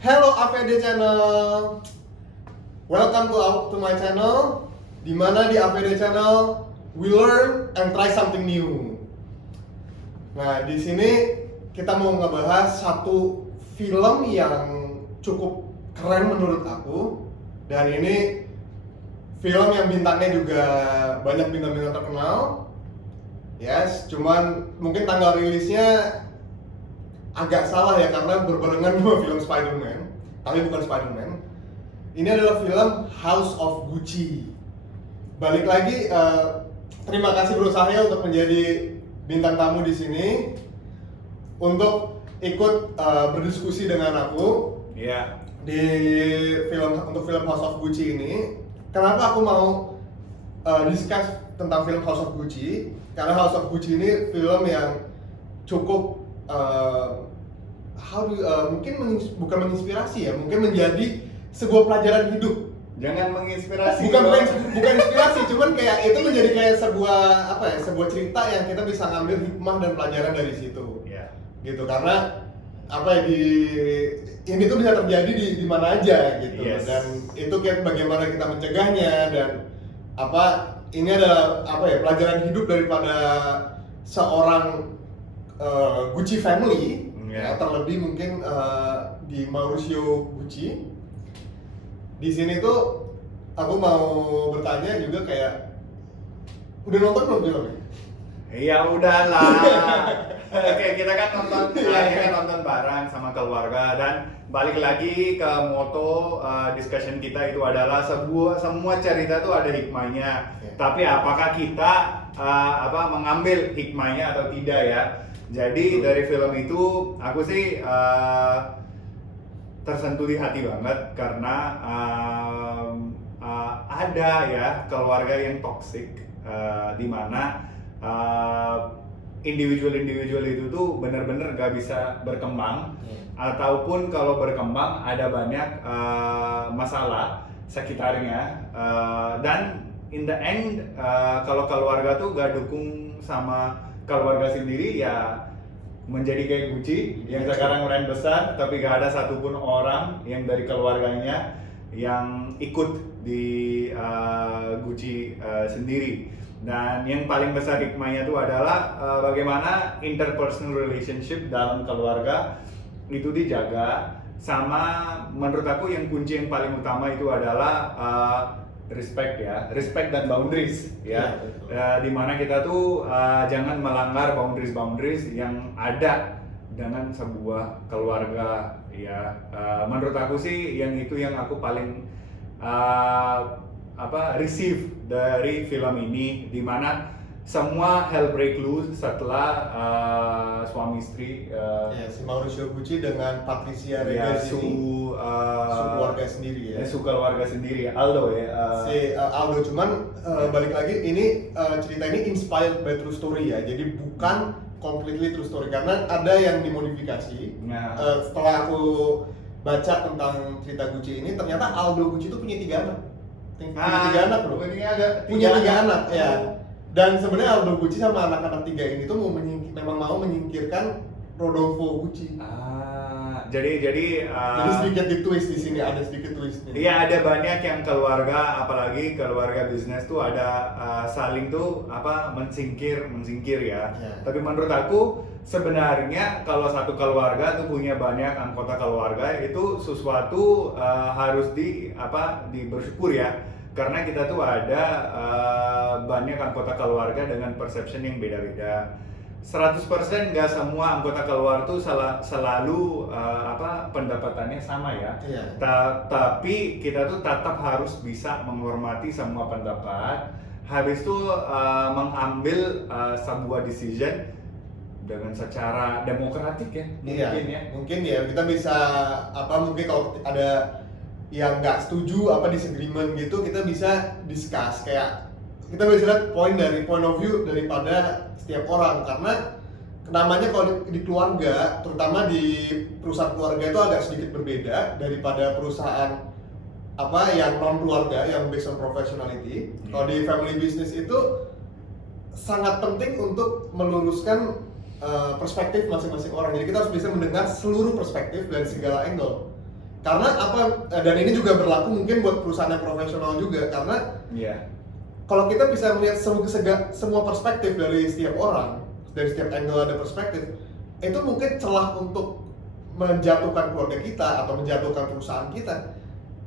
Hello AVD Channel. Welcome to my channel. Dimana di AVD Channel we learn and try something new. Nah, di sini kita mau ngebahas satu film yang cukup keren menurut aku, dan ini film yang bintangnya juga banyak bintang-bintang terkenal. Yes, cuman mungkin tanggal rilisnya agak salah ya karena berbarengan sama film Spider-Man, tapi bukan Spider-Man. Ini adalah film House of Gucci. Balik lagi, terima kasih Bro Sahil untuk menjadi bintang tamu di sini untuk ikut berdiskusi dengan aku. Iya. Untuk film House of Gucci ini. Kenapa aku mau discuss tentang film House of Gucci? Karena House of Gucci ini film yang cukup mungkin bukan menginspirasi ya, mungkin menjadi sebuah pelajaran hidup. Jangan menginspirasi. Bukan inspirasi, cuman kayak itu menjadi kayak sebuah cerita yang kita bisa ngambil hikmah dan pelajaran dari situ. Iya. Gitu, karena ini tuh bisa terjadi di mana aja gitu. Yes. Dan itu kayak bagaimana kita mencegahnya, dan ini adalah pelajaran hidup daripada seorang Gucci family. Yeah. Ya, terlebih mungkin di Mauricio Gucci. Di sini tuh aku mau bertanya juga, kayak udah nonton belum filmnya? Ya udahlah. Oke, kita kan nonton bareng sama keluarga, dan balik lagi ke moto discussion kita itu adalah semua cerita tuh ada hikmahnya. Yeah. Tapi apakah kita mengambil hikmahnya atau tidak ya? Jadi dari film itu aku sih tersentuh di hati banget karena ada ya keluarga yang toksik, di mana individual itu tuh benar-benar gak bisa berkembang, ataupun kalau berkembang ada banyak masalah sekitarnya, dan in the end kalau keluarga tuh gak dukung sama keluarga sendiri, ya menjadi kayak Gucci yang sekarang brand besar, tapi gak ada satupun orang yang dari keluarganya yang ikut di Gucci sendiri. Dan yang paling besar hikmahnya itu adalah bagaimana interpersonal relationship dalam keluarga itu dijaga, sama menurut aku yang kunci yang paling utama itu adalah respect dan boundaries ya. Dimana kita tuh jangan melanggar boundaries yang ada dengan sebuah keluarga ya. Menurut aku sih yang aku paling receive dari film ini, dimana semua hell break loose setelah suami istri Si Mauricio Gucci dengan Patricia ya, Regis ini keluarga sendiri ya. Keluarga sendiri Aldo ya. Aldo, cuman balik lagi, ini cerita ini inspired by true story ya. Jadi bukan completely true story karena ada yang dimodifikasi. Nah. Setelah aku baca tentang cerita Gucci ini, ternyata Aldo Gucci itu punya 3 anak. Punya 3 anak bro. Punya 3 anak ya. Dan sebenarnya Aldo Gucci sama anak-anak 3 ini tuh memang mau menyingkirkan Rodolfo Gucci. Jadi Sedikit di twist di sini, ada sedikit twistnya. Iya, ada banyak yang keluarga, apalagi keluarga bisnis tuh ada saling tuh mensingkir ya. Tapi menurut aku sebenarnya kalau satu keluarga tuh punya banyak anggota keluarga, itu sesuatu harus bersyukur ya. Karena kita tuh ada banyak anggota keluarga dengan perception yang beda-beda. 100% nggak semua anggota keluarga tuh selalu pendapatannya sama ya. Iya. Tapi kita tuh tetap harus bisa menghormati semua pendapat. Habis itu mengambil sebuah decision dengan secara demokratik ya. Mungkin ya kita bisa mungkin kalau ada yang nggak setuju disagreement gitu, kita bisa discuss, kayak kita bisa lihat point of view daripada setiap orang, karena namanya kalau di keluarga, terutama di perusahaan keluarga itu agak sedikit berbeda daripada perusahaan yang non keluarga yang based on professionality. Kalau di family business itu sangat penting untuk meluruskan perspektif masing-masing orang. Jadi kita harus bisa mendengar seluruh perspektif dari segala angle. Karena apa, dan ini juga berlaku mungkin buat perusahaan yang profesional juga, karena kalau kita bisa melihat semua perspektif dari setiap orang, dari setiap angle ada perspektif, itu mungkin celah untuk menjatuhkan keluarga kita atau menjatuhkan perusahaan kita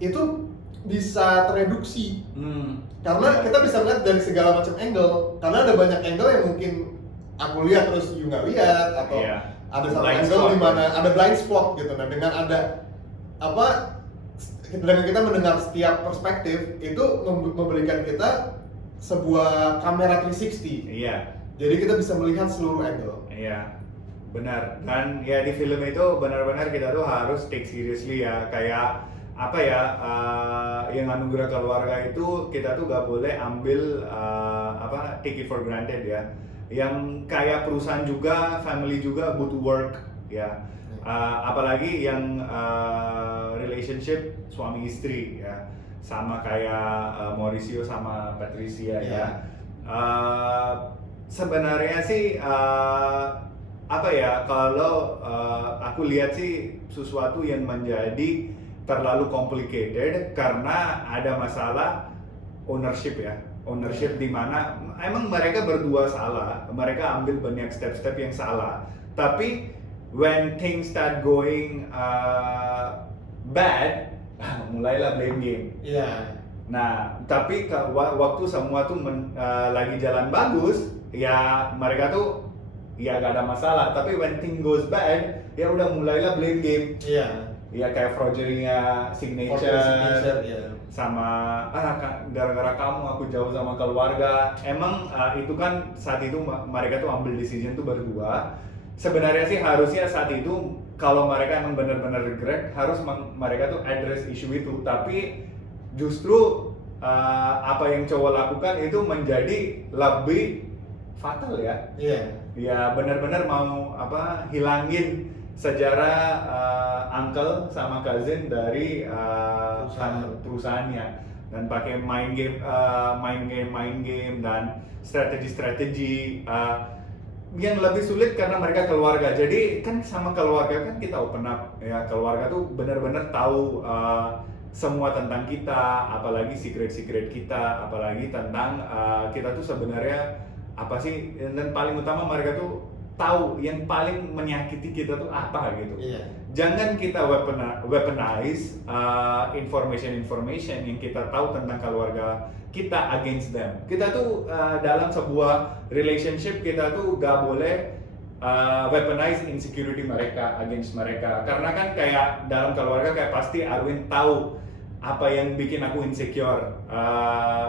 itu bisa tereduksi. Karena kita bisa melihat dari segala macam angle, karena ada banyak angle yang mungkin aku lihat terus you nggak lihat, atau ada satu angle di mana ada blind spot gitu. Nah, dengan ada dengan kita mendengar setiap perspektif itu memberikan kita sebuah kamera 360. Jadi kita bisa melihat seluruh angle. Benar. Dan ya di film itu benar-benar kita tuh harus take seriously ya, kayak apa ya, yang anugerah keluarga itu kita tuh gak boleh ambil take it for granted ya. Yang kayak perusahaan juga, family juga butuh work ya. Apalagi yang relationship suami istri ya, sama kayak Mauricio sama Patricia ya. Sebenarnya sih kalau aku lihat sih sesuatu yang menjadi terlalu complicated karena ada masalah ownership ya. Ownership di mana emang mereka berdua salah, mereka ambil banyak step-step yang salah. Tapi when things start going bad, mulailah blame game. Nah, tapi waktu semua tuh lagi jalan bagus, ya mereka tuh ya gak ada masalah. Tapi when thing goes bad, ya udah mulailah blame game. Ya kayak forgery-nya signature sama gara-gara kamu aku jauh sama keluarga. Emang itu kan saat itu mereka tuh ambil decision tuh berdua. Sebenarnya sih harusnya saat itu kalau mereka emang benar-benar regret, harus mereka tuh address issue itu. Tapi justru apa yang cowok lakukan itu menjadi lebih fatal ya. Ya benar-benar mau hilangin sejarah uncle sama cousin dari perusahaannya, dan pakai main game dan strategi yang lebih sulit karena mereka keluarga. Jadi kan sama keluarga kan kita open up ya, keluarga tuh benar-benar tahu semua tentang kita, apalagi secret kita, apalagi tentang kita tuh sebenarnya apa sih, dan paling utama mereka tuh tahu yang paling menyakiti kita tuh apa gitu. Jangan kita weaponize information yang kita tahu tentang keluarga kita against them. Kita tuh dalam sebuah relationship kita tuh gak boleh weaponize insecurity mereka against mereka. Karena kan kayak dalam keluarga kayak pasti Arwin tahu apa yang bikin aku insecure,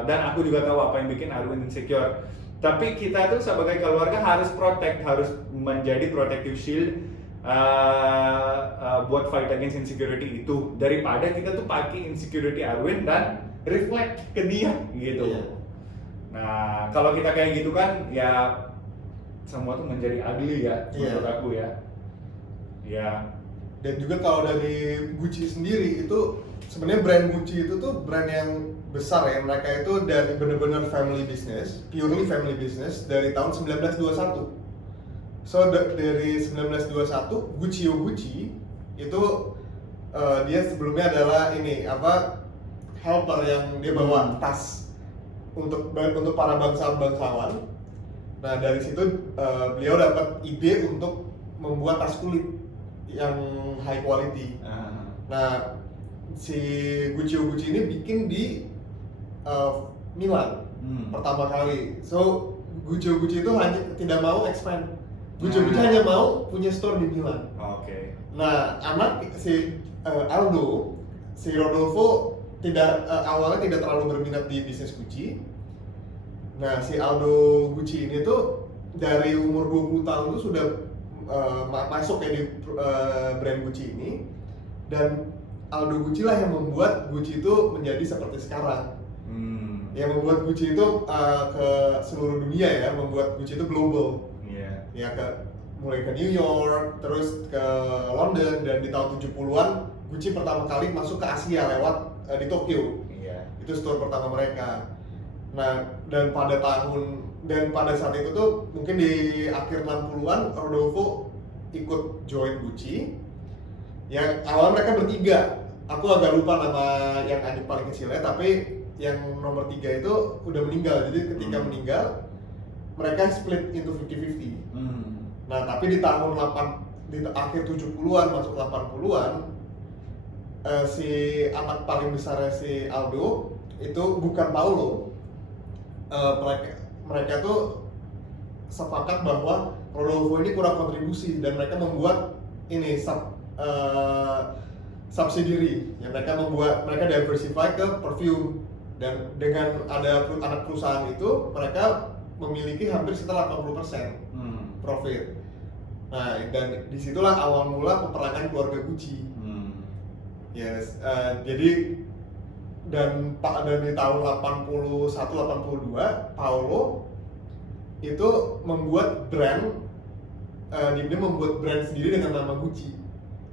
dan aku juga tahu apa yang bikin Arwin insecure. Tapi kita tuh sebagai keluarga harus protect, harus menjadi protective shield buat fight against insecurity itu, daripada kita tuh pakai insecurity Arwin dan reflect ke dia gitu. Nah kalau kita kayak gitu kan ya semua tuh menjadi ugly ya menurut aku ya. Dan juga kalau dari Gucci sendiri itu sebenarnya brand Gucci itu tuh brand yang besar ya. Mereka itu dari benar-benar family business, purely family business dari tahun 1921. So dari 1921 Gucci itu dia sebelumnya adalah helper yang dia bawa tas untuk para bangsawan. Nah dari situ beliau dapat ide untuk membuat tas kulit yang high quality. Nah si Gucci ini bikin di Milan pertama kali. So Gucci itu hanya tidak mau expand. Gucci hanya mau punya store di Milan. Nah anak si Aldo, si Rodolfo awalnya tidak terlalu berminat di bisnis Gucci. Nah si Aldo Gucci ini tuh dari umur 20 tahun tuh sudah masuk ya di brand Gucci ini, dan Aldo Gucci lah yang membuat Gucci itu menjadi seperti sekarang. Yang membuat Gucci itu ke seluruh dunia ya, membuat Gucci itu global. Ya mulai ke New York, terus ke London, dan di tahun 70-an Gucci pertama kali masuk ke Asia lewat di Tokyo. Itu store pertama mereka. Nah, dan pada saat itu tuh mungkin di akhir 60-an Rodolfo ikut join Gucci. Yang awalnya mereka bertiga, aku agak lupa nama yang adik paling kecilnya, tapi yang nomor 3 itu udah meninggal. Jadi ketika meninggal mereka split into 50-50. Nah, tapi di tahun di akhir 70-an masuk 80-an si anak paling besarnya si Aldo itu bukan Paulo. Mereka tuh sepakat bahwa Rodolfo ini kurang kontribusi dan mereka membuat ini subsidiary yang mereka diversify ke perfume, dan dengan ada anak perusahaan itu mereka memiliki hampir sekitar 80% profit. Nah, dan disitulah awal mula peperangan keluarga Gucci. Yes, jadi dan di tahun 81-82 Paulo itu membuat brand, dia membuat brand sendiri dengan nama Gucci.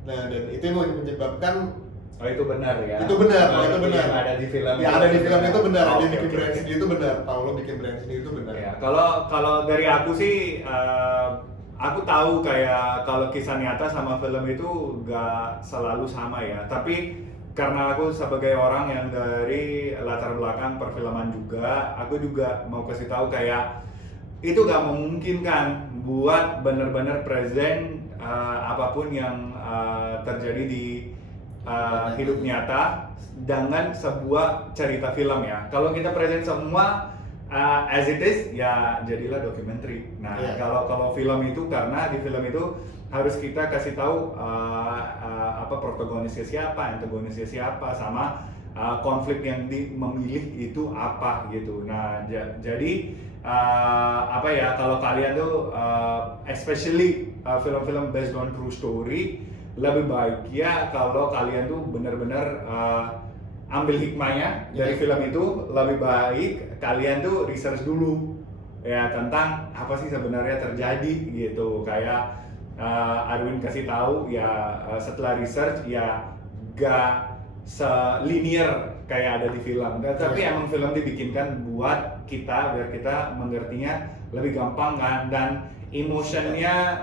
Nah, dan itu yang menyebabkan itu benar ya? Itu benar, itu benar. Yang ada di film. Ya, ada di film itu benar. Dia bikin Okay. brand sendiri itu benar. Paulo bikin brand sendiri itu benar. Ya, kalau dari aku sih, aku tahu kayak kalau kisah nyata sama film itu gak selalu sama ya. Tapi karena aku sebagai orang yang dari latar belakang perfilman juga, aku juga mau kasih tahu kayak itu gak memungkinkan buat bener-bener present apapun yang terjadi di hidup nyata dengan sebuah cerita film ya. Kalau kita present semua as it is, ya jadilah dokumenter. Nah, kalau film itu, karena di film itu harus kita kasih tahu apa protagonisnya siapa, antagonisnya siapa, sama konflik yang memilih itu apa gitu. Nah, jadi apa ya, kalau kalian tuh especially film-film based on true story, lebih baik ya kalau kalian tuh benar-benar ambil hikmahnya dari film itu. Lebih baik kalian tuh research dulu ya tentang apa sih sebenarnya terjadi gitu. Kayak Arwin kasih tahu ya, setelah research ya gak selinier kayak ada di film. Tapi emang film dibikinkan buat kita biar kita mengertinya lebih gampang kan, dan emotionnya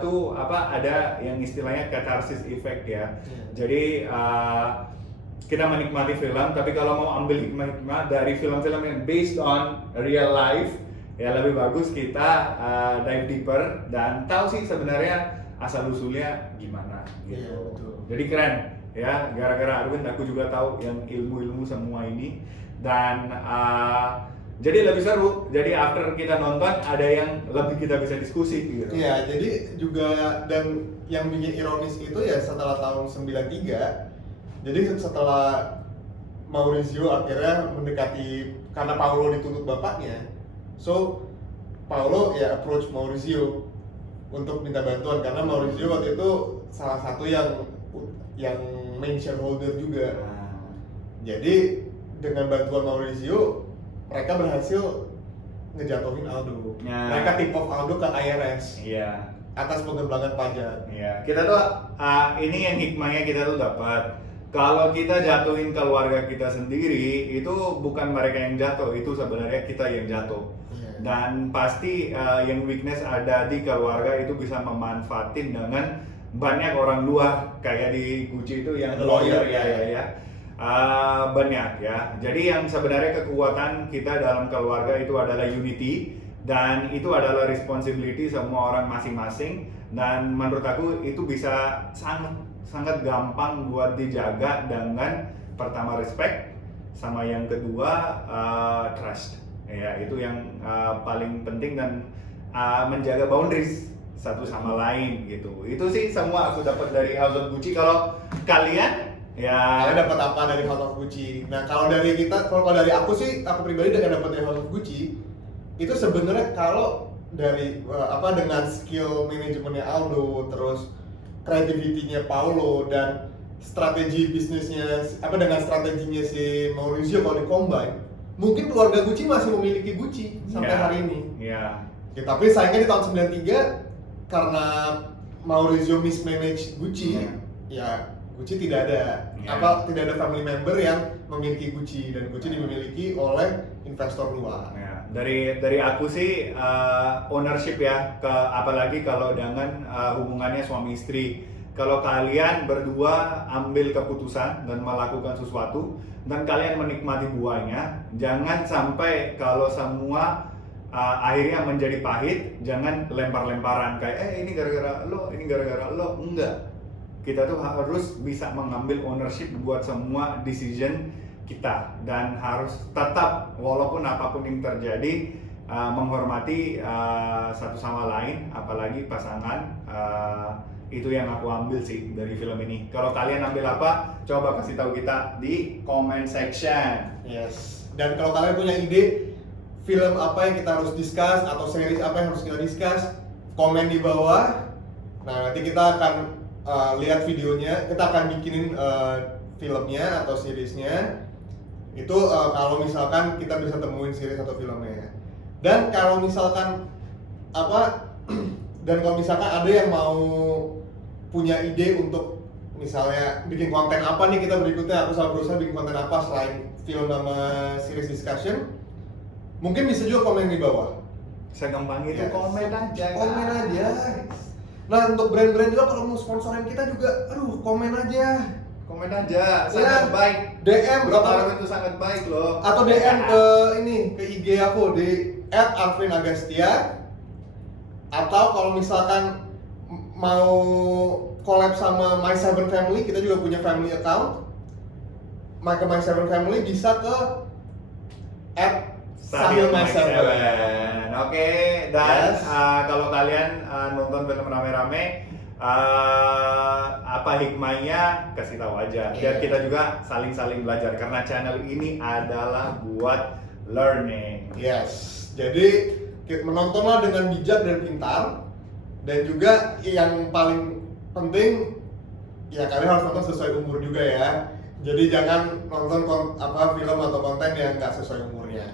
tuh apa, ada yang istilahnya catharsis effect ya. Jadi kita menikmati film, tapi kalau mau ambil hikmah-hikmah dari film-film yang based on real life, ya lebih bagus kita dive deeper dan tahu sih sebenarnya asal usulnya gimana gitu. Iya, betul. Jadi keren ya, gara-gara Arwin aku juga tahu yang ilmu-ilmu semua ini, dan jadi lebih seru. Jadi after kita nonton ada yang lebih kita bisa diskusi gitu. Iya, jadi juga, dan yang bikin ironis itu ya setelah tahun 93, jadi setelah Maurizio akhirnya mendekati, karena Paulo dituntut bapaknya, so Paulo ya approach Maurizio untuk minta bantuan, karena Maurizio waktu itu salah satu yang main shareholder juga. Jadi dengan bantuan Maurizio mereka berhasil ngejatuhin Aldo. Mereka tip off Aldo ke IRS. Iya. Atas pengembangan pajak. Iya. Kita tuh ini yang hikmahnya kita tuh dapat. Kalau kita jatuhin keluarga kita sendiri, itu bukan mereka yang jatuh, itu sebenarnya kita yang jatuh. Dan pasti yang weakness ada di keluarga itu bisa memanfaatin dengan banyak orang luar, kayak di Gucci itu yang lawyer ya. Banyak ya. Jadi yang sebenarnya kekuatan kita dalam keluarga itu adalah unity, dan itu adalah responsibility semua orang masing-masing, dan menurut aku itu bisa sangat gampang buat dijaga dengan pertama respect, sama yang kedua trust. Ya, itu yang paling penting, dan menjaga boundaries satu sama lain gitu. Itu sih semua aku dapat dari House of Gucci. Kalau kalian ya dapat apa dari House of Gucci? Nah, kalau dari aku sih, aku pribadi dengan dapat dari House of Gucci itu sebenarnya kalau dari dengan skill manajemennya Aldo, terus kreativitinya Paulo, dan strategi bisnisnya dengan strateginya si Maurizio kalau di-combine, mungkin keluarga Gucci masih memiliki Gucci sampai hari ini. Iya. Ya, tapi sayangnya di tahun 93 karena Maurizio mismanage Gucci, ya Gucci tidak ada tidak ada family member yang memiliki Gucci, dan Gucci dimiliki oleh investor luar. Ya, dari aku sih ownership ya, apalagi kalau dengan hubungannya suami istri. kalau kalian berdua ambil keputusan dan melakukan sesuatu dan kalian menikmati buahnya, jangan sampai kalau semua akhirnya menjadi pahit, jangan lempar-lemparan kayak ini gara-gara lo, ini gara-gara lo. Enggak. Kita tuh harus bisa mengambil ownership buat semua decision kita dan harus tetap walaupun apapun yang terjadi menghormati satu sama lain, apalagi pasangan. Itu yang aku ambil sih dari film ini. Kalau kalian ambil apa, coba kasih tahu kita di comment section. Yes. Dan kalau kalian punya ide film apa yang kita harus discuss atau series apa yang harus kita discuss, komen di bawah. Nah, nanti kita akan lihat videonya, kita akan bikinin filmnya atau seriesnya. Itu kalau misalkan kita bisa temuin series atau filmnya. Dan kalau misalkan dan kalau misalkan ada yang mau punya ide untuk misalnya bikin konten apa nih kita berikutnya, aku selalu berusaha bikin konten apa selain film sama series discussion, mungkin bisa juga komen di bawah. Segampang itu Yes. komen aja. Komen aja. Nah, untuk brand-brand juga kalau mau sponsorin kita juga, komen aja. Komen aja, sangat baik. DM Bro atau Arvin itu sangat baik loh. atau DM ke IG aku di @arvinagastia. Atau kalau misalkan mau collab sama My7 Family, kita juga punya family account. My My7 Family bisa ke @sahilmy7. Oke, dan Yes. kalau kalian nonton film rame-rame, apa hikmahnya kasih tahu aja. Biar Iya. kita juga saling-saling belajar karena channel ini adalah buat learning. Yes, jadi menontonlah dengan bijak dan pintar. Dan juga yang paling penting, ya kalian harus nonton sesuai umur juga ya. Jadi jangan nonton film atau konten yang nggak sesuai umurnya.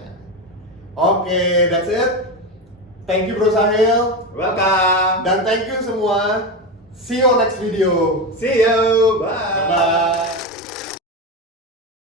Oke, that's it. Thank you Bro Sahil. Welcome. Dan thank you semua. See you on next video. See you. Bye. Bye.